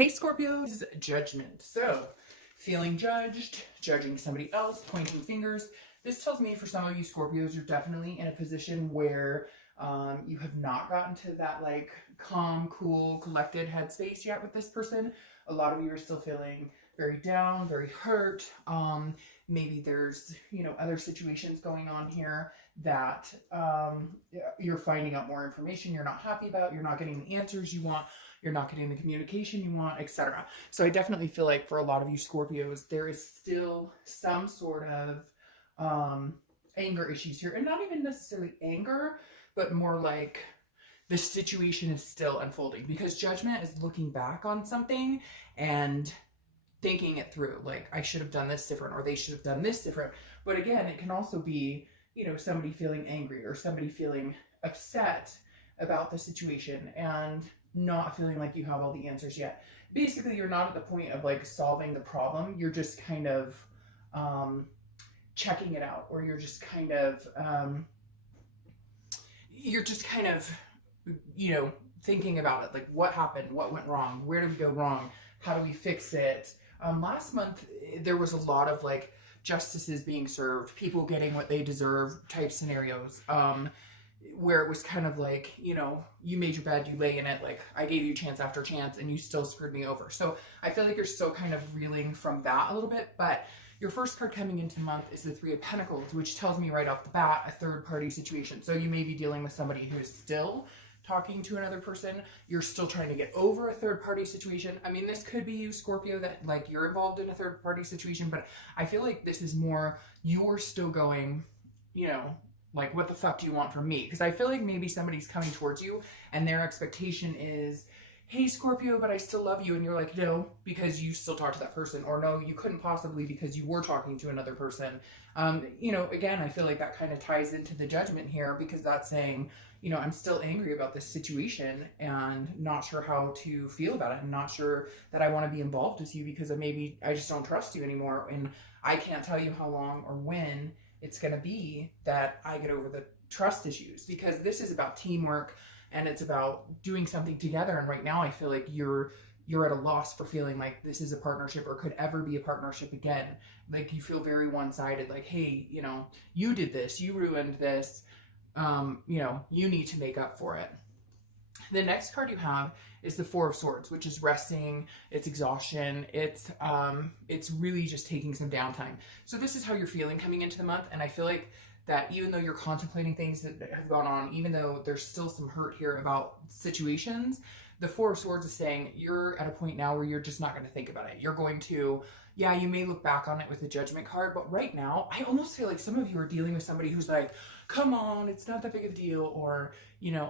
Hey Scorpios, judgment. So, feeling judged, judging somebody else, pointing fingers. This tells me for some of you Scorpios, you're definitely in a position where you have not gotten to that like calm, cool, collected headspace yet with this person. A lot of you are still feeling very down, very hurt. Maybe there's, other situations going on here that you're finding out more information you're not happy about, you're not getting the answers you want, you're not getting the communication you want, etc. So I definitely feel like for a lot of you Scorpios, there is still some sort of anger issues here. And not even necessarily anger, but more like the situation is still unfolding, because judgment is looking back on something and thinking it through. Like, I should have done this different, or they should have done this different. But again, it can also be, somebody feeling angry or somebody feeling upset about the situation and not feeling like you have all the answers yet. Basically, you're not at the point of like solving the problem. You're just kind of checking it out, or you're just kind of thinking about it. Like, what happened? What went wrong? Where did we go wrong? How do we fix it? Last month, there was a lot of like justices being served, people getting what they deserve type scenarios, where it was kind of like, you made your bed, you lay in it. Like, I gave you chance after chance and you still screwed me over. So I feel like you're still kind of reeling from that a little bit. But your first card coming into the month is the Three of Pentacles, which tells me right off the bat a third party situation. So you may be dealing with somebody who is still talking to another person. You're still trying to get over a third party situation. I mean, this could be you, Scorpio, that like you're involved in a third party situation, but I feel like this is more you're still going, like, what the fuck do you want from me? Because I feel like maybe somebody's coming towards you and their expectation is, hey Scorpio, but I still love you. And you're like, no, because you still talk to that person. Or no, you couldn't possibly because you were talking to another person. Again, I feel like that kind of ties into the judgment here, because that's saying, I'm still angry about this situation and not sure how to feel about it. I'm not sure that I want to be involved with you because maybe I just don't trust you anymore. And I can't tell you how long or when it's going to be that I get over the trust issues, because this is about teamwork and it's about doing something together. And right now I feel like you're at a loss for feeling like this is a partnership or could ever be a partnership again. Like, you feel very one-sided, like, hey, you did this, you ruined this, you need to make up for it. The next card you have is the Four of Swords, which is resting, it's exhaustion, it's really just taking some downtime. So this is how you're feeling coming into the month. And I feel like that even though you're contemplating things that have gone on, even though there's still some hurt here about situations, the Four of Swords is saying you're at a point now where you're just not going to think about it. You're going to, yeah, you may look back on it with the Judgment card, but right now, I almost feel like some of you are dealing with somebody who's like, come on, it's not that big of a deal, or,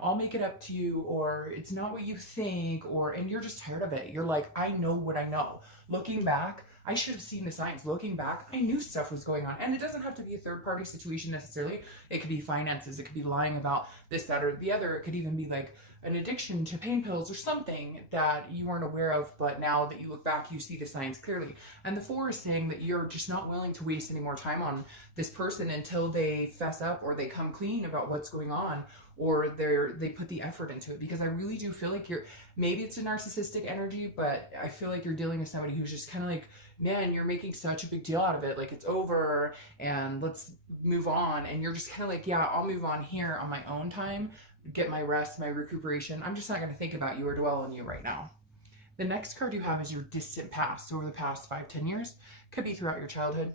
I'll make it up to you, or it's not what you think, and you're just tired of it. You're like, I know what I know. Looking back, I should have seen the signs. Looking back, I knew stuff was going on. And it doesn't have to be a third party situation necessarily. It could be finances. It could be lying about this, that, or the other. It could even be like an addiction to pain pills or something that you weren't aware of, but now that you look back, you see the signs clearly. And the Four is saying that you're just not willing to waste any more time on this person until they fess up or they come clean about what's going on, or they put the effort into it. Because I really do feel like maybe it's a narcissistic energy, but I feel like you're dealing with somebody who's just kind of like, man, you're making such a big deal out of it. Like, it's over and let's move on. And you're just kind of like, yeah, I'll move on here on my own time, get my rest, my recuperation. I'm just not going to think about you or dwell on you right now. The next card you have is your distant past. So over the past 5-10 years, could be throughout your childhood.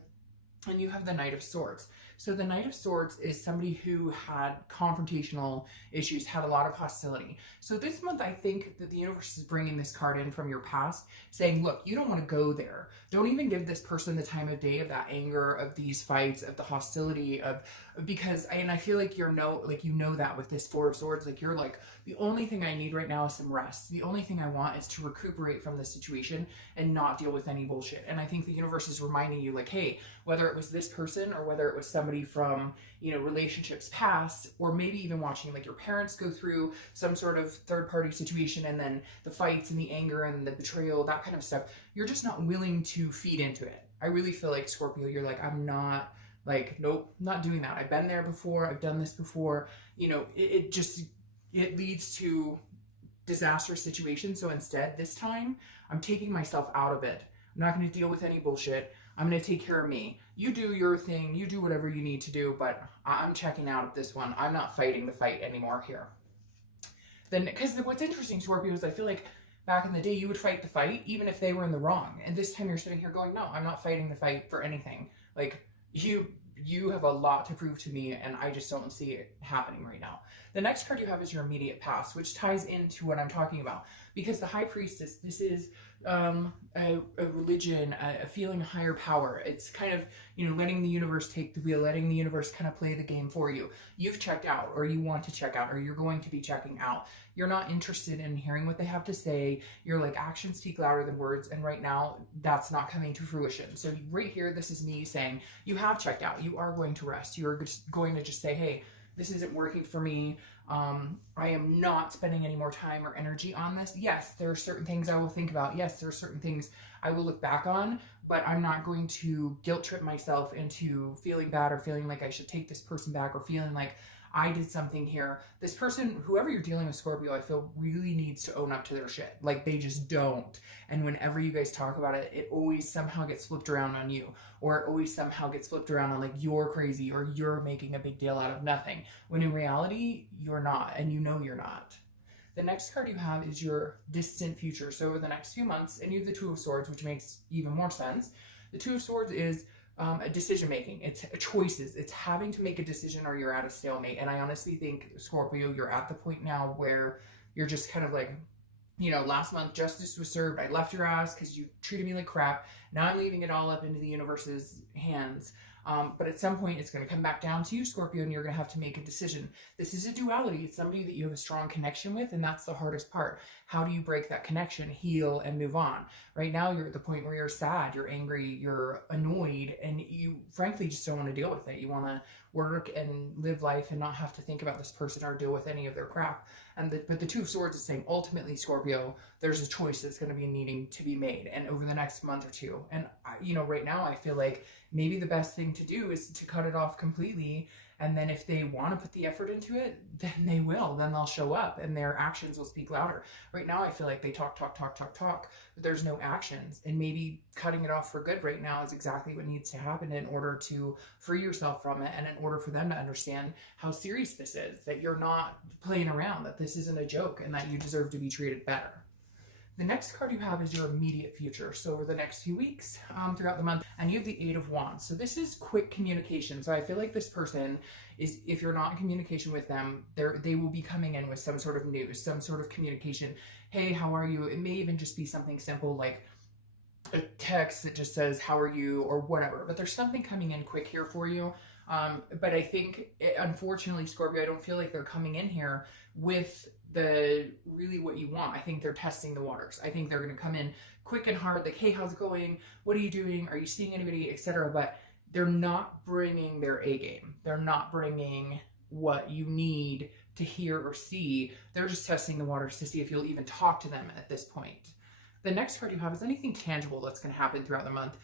And you have the Knight of Swords. So the Knight of Swords is somebody who had confrontational issues, had a lot of hostility. So this month, I think that the universe is bringing this card in from your past, saying, look, you don't want to go there. Don't even give this person the time of day of that anger, of these fights, of the hostility, and I feel like you know that with this Four of Swords, like, you're like, the only thing I need right now is some rest. The only thing I want is to recuperate from this situation and not deal with any bullshit. And I think the universe is reminding you, like, hey, whether it was this person or whether it was somebody from, relationships past, or maybe even watching like your parents go through some sort of third party situation, and then the fights and the anger and the betrayal, that kind of stuff, you're just not willing to feed into it. I really feel like, Scorpio, you're like, I'm not, like, nope, not doing that. I've been there before. I've done this before. It leads to disastrous situation. So instead, this time, I'm taking myself out of it. I'm not going to deal with any bullshit. I'm going to take care of me. You do your thing. You do whatever you need to do, but I'm checking out of this one. I'm not fighting the fight anymore here. Then, because what's interesting, Scorpio, is I feel like back in the day, you would fight the fight even if they were in the wrong. And this time you're sitting here going, no, I'm not fighting the fight for anything. Like, you have a lot to prove to me, and I just don't see it happening right now. The next card you have is your immediate past, which ties into what I'm talking about. Because the High Priestess, this is a religion, a feeling of higher power. It's kind of, you know, letting the universe take the wheel, letting the universe kind of play the game for you. You've checked out, or you want to check out, or you're going to be checking out. You're not interested in hearing what they have to say. You're like, actions speak louder than words. And right now, that's not coming to fruition. So right here, this is me saying, you have checked out. You are going to rest. You are just going to just say, hey, this isn't working for me. I am not spending any more time or energy on this. Yes, there are certain things I will think about. Yes, there are certain things I will look back on, but I'm not going to guilt trip myself into feeling bad or feeling like I should take this person back or feeling like I did something here. This person, whoever you're dealing with, Scorpio, I feel really needs to own up to their shit. Like, they just don't. And whenever you guys talk about it, it always somehow gets flipped around on you. Or it always somehow gets flipped around on, like, you're crazy or you're making a big deal out of nothing. When in reality, you're not. And you know you're not. The next card you have is your distant future. So over the next few months, and you have the Two of Swords, which makes even more sense. The Two of Swords is a decision making. It's choices. It's having to make a decision or you're at a stalemate. And I honestly think, Scorpio, you're at the point now where you're just kind of like, you know, last month justice was served. I left your ass because you treated me like crap. Now I'm leaving it all up into the universe's hands. But at some point, it's going to come back down to you, Scorpio, and you're going to have to make a decision. This is a duality. It's somebody that you have a strong connection with, and that's the hardest part. How do you break that connection, heal, and move on? Right now, you're at the point where you're sad, you're angry, you're annoyed, and you frankly just don't want to deal with it. You want to work and live life and not have to think about this person or deal with any of their crap. But the Two of Swords is saying, ultimately, Scorpio, there's a choice that's going to be needing to be made, and over the next month or two. And, you know, right now, I feel like maybe the best thing to do is to cut it off completely. And then if they want to put the effort into it, then they will. Then they'll show up and their actions will speak louder. Right now, I feel like they talk, but there's no actions. And maybe cutting it off for good right now is exactly what needs to happen in order to free yourself from it, and in order for them to understand how serious this is, that you're not playing around, that this isn't a joke, and that you deserve to be treated better. The next card you have is your immediate future. So over the next few weeks, throughout the month, and you have the Eight of Wands. So this is quick communication. So I feel like this person is, if you're not in communication with them, they will be coming in with some sort of news, some sort of communication. Hey, how are you? It may even just be something simple like a text that just says, how are you, or whatever. But there's something coming in quick here for you. But I think, unfortunately, Scorpio, I don't feel like they're coming in here with really what you want. I think they're testing the waters. I think they're going to come in quick and hard, like, hey, how's it going? What are you doing? Are you seeing anybody, etc. But they're not bringing their A game. They're not bringing what you need to hear or see. They're just testing the waters to see if you'll even talk to them at this point. The next card you have is anything tangible that's going to happen throughout the month.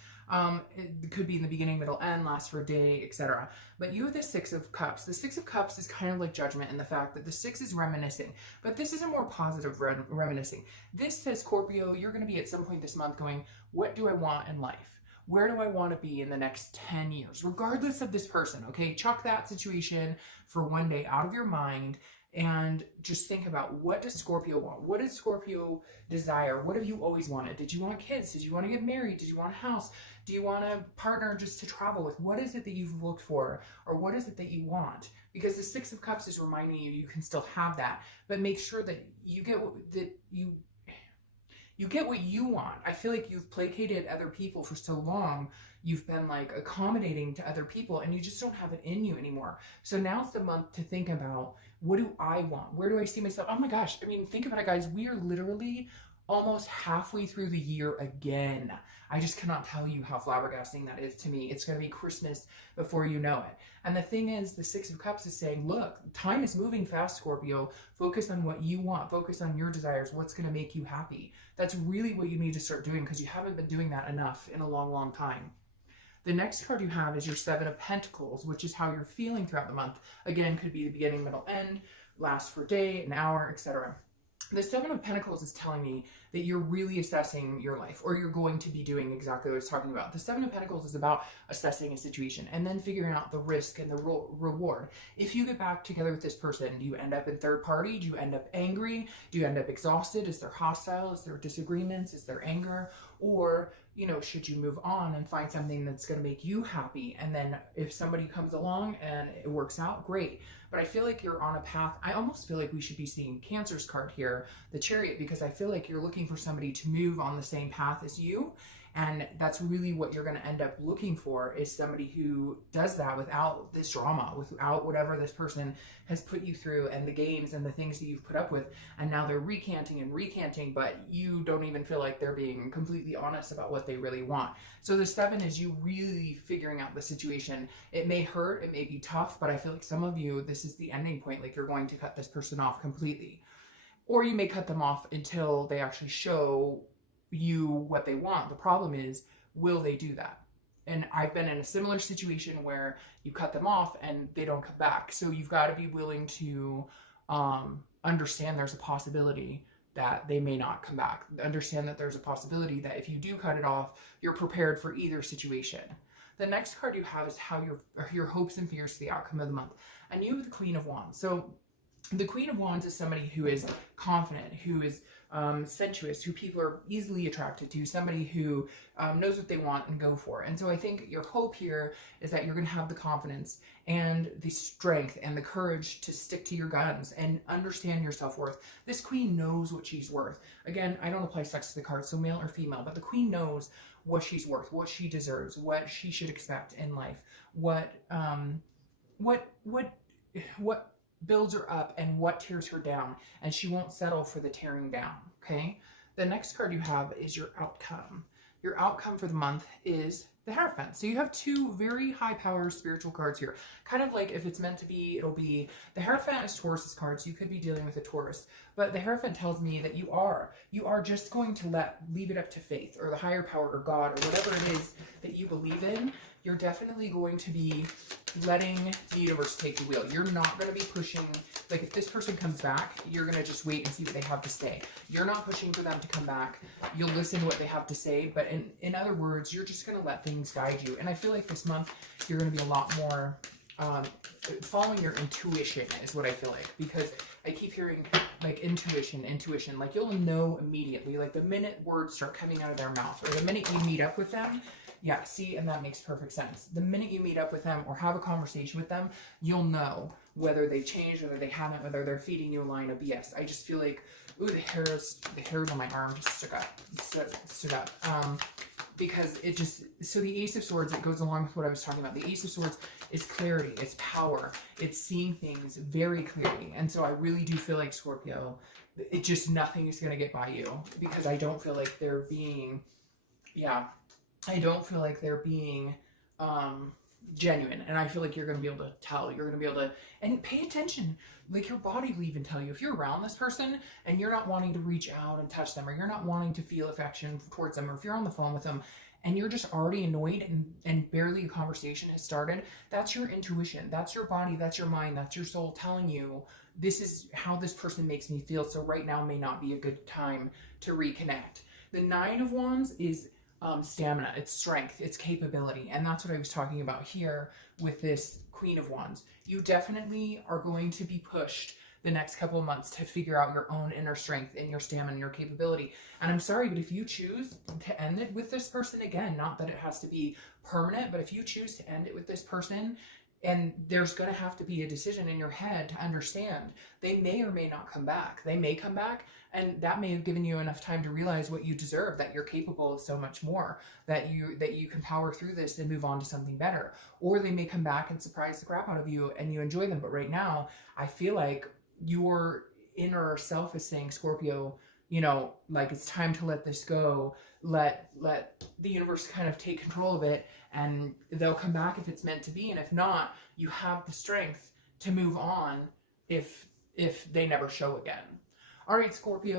It could be in the beginning, middle, end, last for a day, etc. But you have the Six of Cups. The Six of Cups is kind of like Judgment in the fact that the Six is reminiscing, but this is a more positive reminiscing. This says, Scorpio, you're going to be at some point this month going, what do I want in life? Where do I want to be in the next 10 years? Regardless of this person, okay? Chuck that situation for one day out of your mind and just think about, what does Scorpio want? What does Scorpio desire? What have you always wanted? Did you want kids? Did you want to get married? Did you want a house? Do you want a partner just to travel with? What is it that you've looked for? Or what is it that you want? Because the Six of Cups is reminding you, you can still have that, but make sure that you get you get what you want. I feel like you've placated other people for so long. You've been like accommodating to other people and you just don't have it in you anymore. So now's the month to think about, what do I want? Where do I see myself? Oh my gosh. I mean, think about it, guys. We are literally almost halfway through the year again. I just cannot tell you how flabbergasting that is to me. It's going to be Christmas before you know it. And the thing is, the Six of Cups is saying, look, time is moving fast, Scorpio. Focus on what you want. Focus on your desires. What's going to make you happy? That's really what you need to start doing, because you haven't been doing that enough in a long, long time. The next card you have is your Seven of Pentacles, which is how you're feeling throughout the month. Again, could be the beginning, middle, end, last for a day, an hour, etc. The Seven of Pentacles is telling me that you're really assessing your life, or you're going to be doing exactly what I was talking about. The Seven of Pentacles is about assessing a situation and then figuring out the risk and the reward. If you get back together with this person, do you end up in third party? Do you end up angry? Do you end up exhausted? Is there hostile? Is there disagreements? Is there anger? Or, you know, should you move on and find something that's going to make you happy? And then if somebody comes along and it works out, great. But I feel like you're on a path. I almost feel like we should be seeing Cancer's card here, the Chariot, because I feel like you're looking for somebody to move on the same path as you. And that's really what you're going to end up looking for, is somebody who does that without this drama, without whatever this person has put you through and the games and the things that you've put up with. And now they're recanting and recanting, but you don't even feel like they're being completely honest about what they really want. So the 7 is you really figuring out the situation. It may hurt, it may be tough, but I feel like some of you, this is the ending point. Like, you're going to cut this person off completely. Or you may cut them off until they actually show you what they want. The problem is, will they do that? And I've been in a similar situation where you cut them off and they don't come back. So you've got to be willing to understand there's a possibility that they may not come back. Understand that there's a possibility that if you do cut it off, you're prepared for either situation. The next card you have is how your hopes and fears for the outcome of the month. And you have the Queen of Wands. So the Queen of Wands is somebody who is confident, who is sensuous, who people are easily attracted to, somebody who knows what they want and go for. And so I think your hope here is that you're going to have the confidence and the strength and the courage to stick to your guns and understand your self-worth. This Queen knows what she's worth. Again, I don't apply sex to the card, so male or female, but the Queen knows what she's worth, what she deserves, what she should expect in life, what builds her up and what tears her down, and she won't settle for the tearing down. Okay, the next card you have is your outcome. Your outcome for the month is the Hierophant. So you have two very high power spiritual cards here. Kind of like, if it's meant to be, it'll be. The Hierophant is Taurus's card, so you could be dealing with a Taurus, but the Hierophant tells me that you are just going to leave it up to faith or the higher power or God or whatever it is that you believe in. You're definitely going to be letting the universe take the wheel. You're not going to be pushing. Like, if this person comes back, you're going to just wait and see what they have to say. You're not pushing for them to come back. You'll listen to what they have to say, but in other words, you're just going to let things guide you. And I feel like this month you're going to be a lot more following your intuition is what I feel like, because I keep hearing like intuition, like you'll know immediately, like the minute words start coming out of their mouth or the minute you meet up with them. Yeah, see, and that makes perfect sense. The minute you meet up with them or have a conversation with them, you'll know whether they changed, whether they haven't, whether they're feeding you a line of BS. I just feel like, ooh, the hairs on my arm just stood up. Because it just, so the Ace of Swords, it goes along with what I was talking about. The Ace of Swords is clarity, it's power, it's seeing things very clearly. And so I really do feel like, Scorpio, it just, nothing is going to get by you, because I don't feel like they're being, I don't feel like they're being genuine. And I feel like you're going to be able to tell. You're going to be able to, and pay attention. Like, your body will even tell you. If you're around this person and you're not wanting to reach out and touch them, or you're not wanting to feel affection towards them, or if you're on the phone with them and you're just already annoyed and barely a conversation has started, that's your intuition. That's your body. That's your mind. That's your soul telling you, this is how this person makes me feel. So right now may not be a good time to reconnect. The Nine of Wands is stamina, it's strength, it's capability. And that's what I was talking about here with this Queen of Wands. You definitely are going to be pushed the next couple of months to figure out your own inner strength and your stamina and your capability. And I'm sorry, but if you choose to end it with this person, again, not that it has to be permanent, but if you choose to end it with this person, and there's going to have to be a decision in your head to understand they may or may not come back. They may come back, and that may have given you enough time to realize what you deserve, that you're capable of so much more, that you can power through this and move on to something better. Or they may come back and surprise the crap out of you and you enjoy them. But right now, I feel like your inner self is saying, Scorpio, you know, like, it's time to let this go. Let the universe kind of take control of it, and they'll come back if it's meant to be. And if not, you have the strength to move on if they never show again. All right, Scorpio.